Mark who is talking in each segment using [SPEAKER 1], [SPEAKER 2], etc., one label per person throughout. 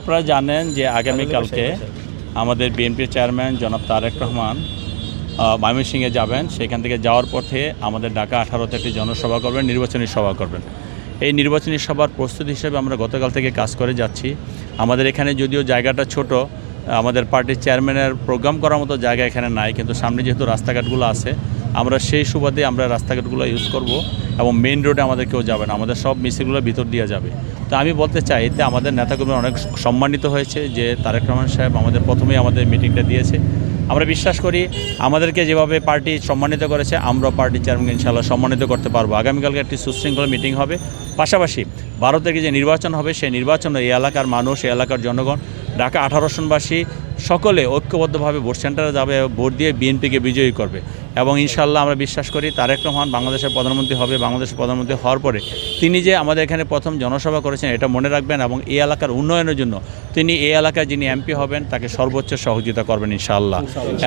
[SPEAKER 1] আপনারা জানেন যে আগামীকালকে আমাদের বিএনপির চেয়ারম্যান জনাব তারেক রহমান ময়মনসিংহে যাবেন। সেখান থেকে যাওয়ার পথে আমাদের ঢাকা আঠারোতে একটি জনসভা করবেন নির্বাচনী সভা করবেন। এই নির্বাচনী সভার প্রস্তুতি হিসেবে আমরা গতকাল থেকে কাজ করে যাচ্ছি। আমাদের এখানে যদিও জায়গাটা ছোট আমাদের পার্টির চেয়ারম্যানের প্রোগ্রাম করার মতো জায়গা এখানে নাই কিন্তু সামনে যেহেতু রাস্তাঘাটগুলো আছে আমরা সেই সুবাদে আমরা রাস্তাঘাটগুলো ইউজ করব। এবং মেইন রোডে আমাদের কেউ যাবে না। আমাদের সব মিছিলগুলো ভিতর দিয়ে যাবে। তো আমি বলতে চাই, এতে আমাদের নেতাকর্মী অনেক সম্মানিত হয়েছে যে তারেক রহমান সাহেব আমাদের প্রথমেই আমাদের মিটিংটা দিয়েছে। আমরা বিশ্বাস করি আমাদেরকে যেভাবে পার্টি সম্মানিত করেছে, আমরা পার্টি চেয়ারম্যান ইনশাল্লাহ সম্মানিত করতে পারব। আগামীকালকে একটি সুশৃঙ্খল মিটিং হবে। পাশাপাশি ভারত থেকে যে নির্বাচন হবে, সেই নির্বাচনে এই এলাকার মানুষ, এই এলাকার জনগণ, ঢাকা আঠারো সনবাসী সকলে ঐক্যবদ্ধভাবে ভোট সেন্টারে যাবে ভোট দিয়ে বিএনপিকে বিজয়ী করবে। এবং ইনশাল্লাহ আমরা বিশ্বাস করি তারেক রহমান বাংলাদেশের প্রধানমন্ত্রী হবে বাংলাদেশের প্রধানমন্ত্রী হওয়ার পরে তিনি যে আমাদের এখানে প্রথম জনসভা করেছেন এটা মনে রাখবেন এবং এই এলাকার উন্নয়নের জন্য তিনি এই এলাকায় যিনি এমপি হবেন তাকে সর্বোচ্চ সহযোগিতা করবেন ইনশাআল্লাহ।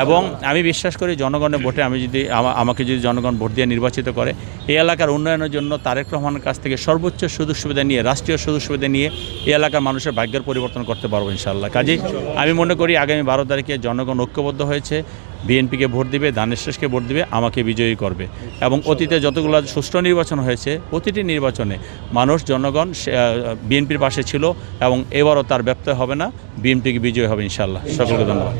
[SPEAKER 1] এবং আমি বিশ্বাস করি জনগণের ভোটে আমি যদি আমাকে যদি জনগণ ভোট দিয়ে নির্বাচিত করে এই এলাকার উন্নয়নের জন্য তারেক রহমানের কাছ থেকে সর্বোচ্চ সুযোগ সুবিধা নিয়ে রাষ্ট্রীয় সুযোগ সুবিধা নিয়ে এই এলাকার মানুষের ভাগ্যের পরিবর্তন করতে পারব ইনশাআল্লাহ। কাজেই আমি মনে করি আগামী বারো তারিখে জনগণ ঐক্যবদ্ধ হয়েছে, বিএনপিকে ভোট দিবে, দানের শেষকে ভোট দিবে, আমাকে বিজয়ী করবে। এবং অতীতে যতগুলো সুষ্ঠু নির্বাচন হয়েছে, প্রতিটি নির্বাচনে মানুষ, জনগণ বিএনপির পাশে ছিল এবং এবারও তার ব্যপ্ত হবে না, বিএনপিকে বিজয়ী হবে ইনশাল্লাহ সকলকে ধন্যবাদ।